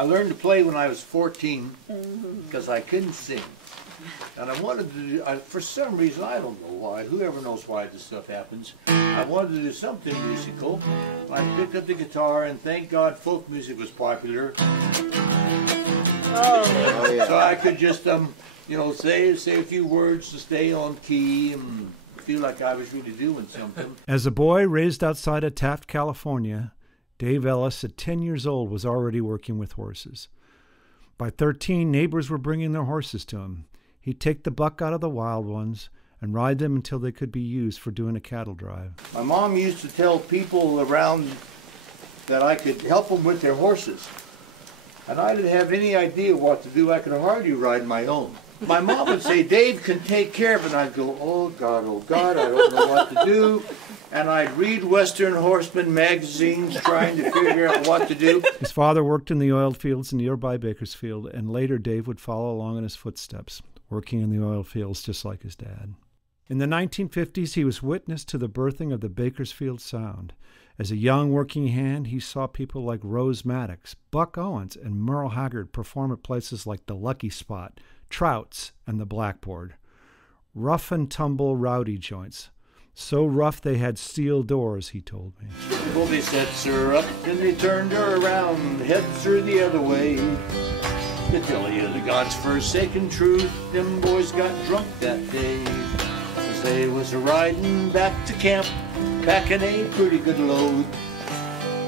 I learned to play when I was 14 because I couldn't sing. And I wanted to do, for some reason, I don't know why, whoever knows why this stuff happens, I wanted to do something musical. I picked up the guitar, and thank God folk music was popular. Oh, yeah. So I could just, you know, say a few words to stay on key and feel like I was really doing something. As a boy raised outside of Taft, California, Dave Ellis, at 10 years old, was already working with horses. By 13, neighbors were bringing their horses to him. He'd take the buck out of the wild ones and ride them until they could be used for doing a cattle drive. My mom used to tell people around that I could help them with their horses. And I didn't have any idea what to do. I could hardly ride my own. My mom would say, Dave can take care of it. And I'd go, oh God, I don't know what to do. And I'd read Western Horseman magazines trying to figure out what to do. His father worked in the oil fields in nearby Bakersfield, and later Dave would follow along in his footsteps, working in the oil fields just like his dad. In the 1950s, he was witness to the birthing of the Bakersfield Sound. As a young working hand, he saw people like Rose Maddox, Buck Owens, and Merle Haggard perform at places like the Lucky Spot, Trout's, and the Blackboard. Rough and tumble rowdy joints. So rough they had steel doors, he told me. Well, they set her up, and they turned her around, heads her the other way. To tell you the God's forsaken truth, them boys got drunk that day. As they was riding back to camp, packing a pretty good load.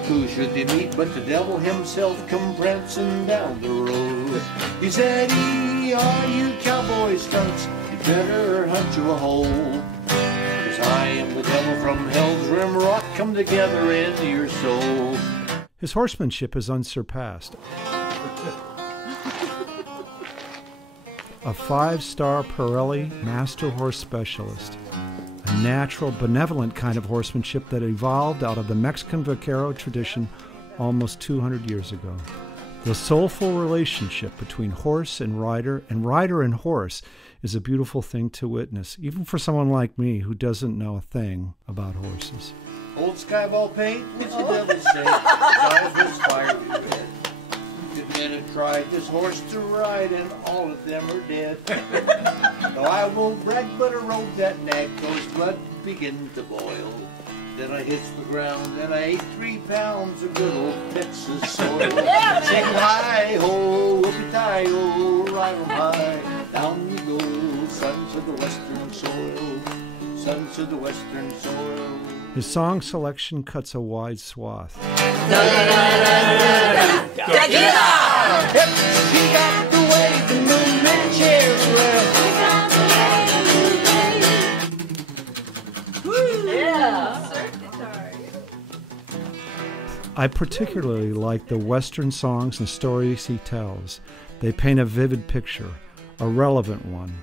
Who should they meet but the devil himself come prancing down the road? He said, all you cowboy skunks, you better hunt you a hole. I am the devil from hell's rim rock, come together in your soul. His horsemanship is unsurpassed. A 5-star Pirelli Master Horse Specialist. A natural, benevolent kind of horsemanship that evolved out of the Mexican vaquero tradition almost 200 years ago. The soulful relationship between horse and rider and horse is a beautiful thing to witness, even for someone like me who doesn't know a thing about horses. Old skyball paint, what's the devil say? His eyes was fiery red. Good men have tried this horse to ride, and all of them are dead. No, I won't brag, but I rode that nag, cause blood began to boil. Then I hits the ground, and I ate 3 pounds of good old Texas soil. Sing hi-ho, whoopie-tie-ho, ride 'em high. Down you go, sons of the western soil, sons of the western soil. His song selection cuts a wide swath. She got the way the moonman chairs I particularly like the Western songs and stories he tells. They paint a vivid picture, a relevant one,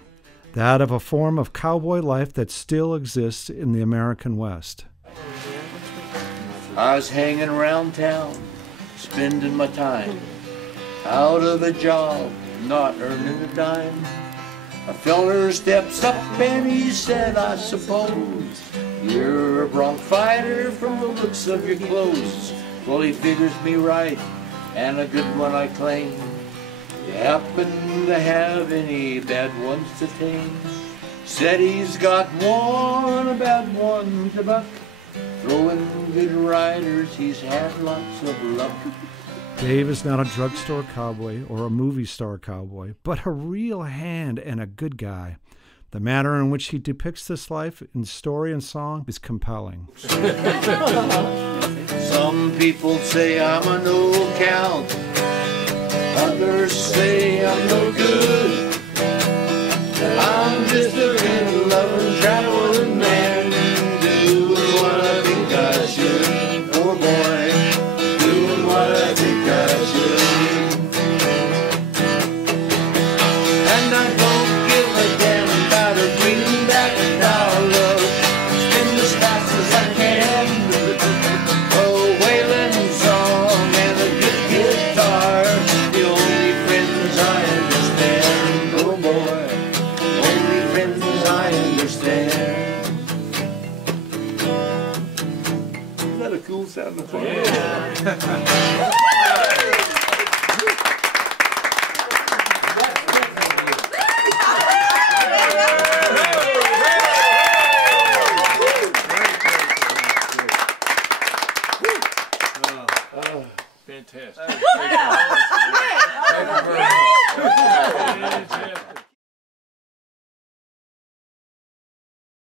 that of a form of cowboy life that still exists in the American West. I was hanging around town, spending my time, out of a job, not earning a dime. A feller steps up and he said, I suppose you're a bronc fighter from the looks of your clothes. Well, he figures me right, and a good one I claim. You happen to have any bad ones to tame? Said he's got one, a bad one to buck. Throwing good riders, he's had lots of luck. Dave is not a drugstore cowboy or a movie star cowboy, but a real hand and a good guy. The manner in which he depicts this life in story and song is compelling. Some people say I'm a no count, others say I'm no good. I'm just a good loving traveling man, doing what I think I should. Oh boy, doing what I think I should. And I don't give a damn about a greenback dollar. Spin as fast as I can. Oh, wailing song and a good guitar, the only friends I understand. Oh boy, only friends I understand. Isn't that a cool sound effect? Yeah. test. That was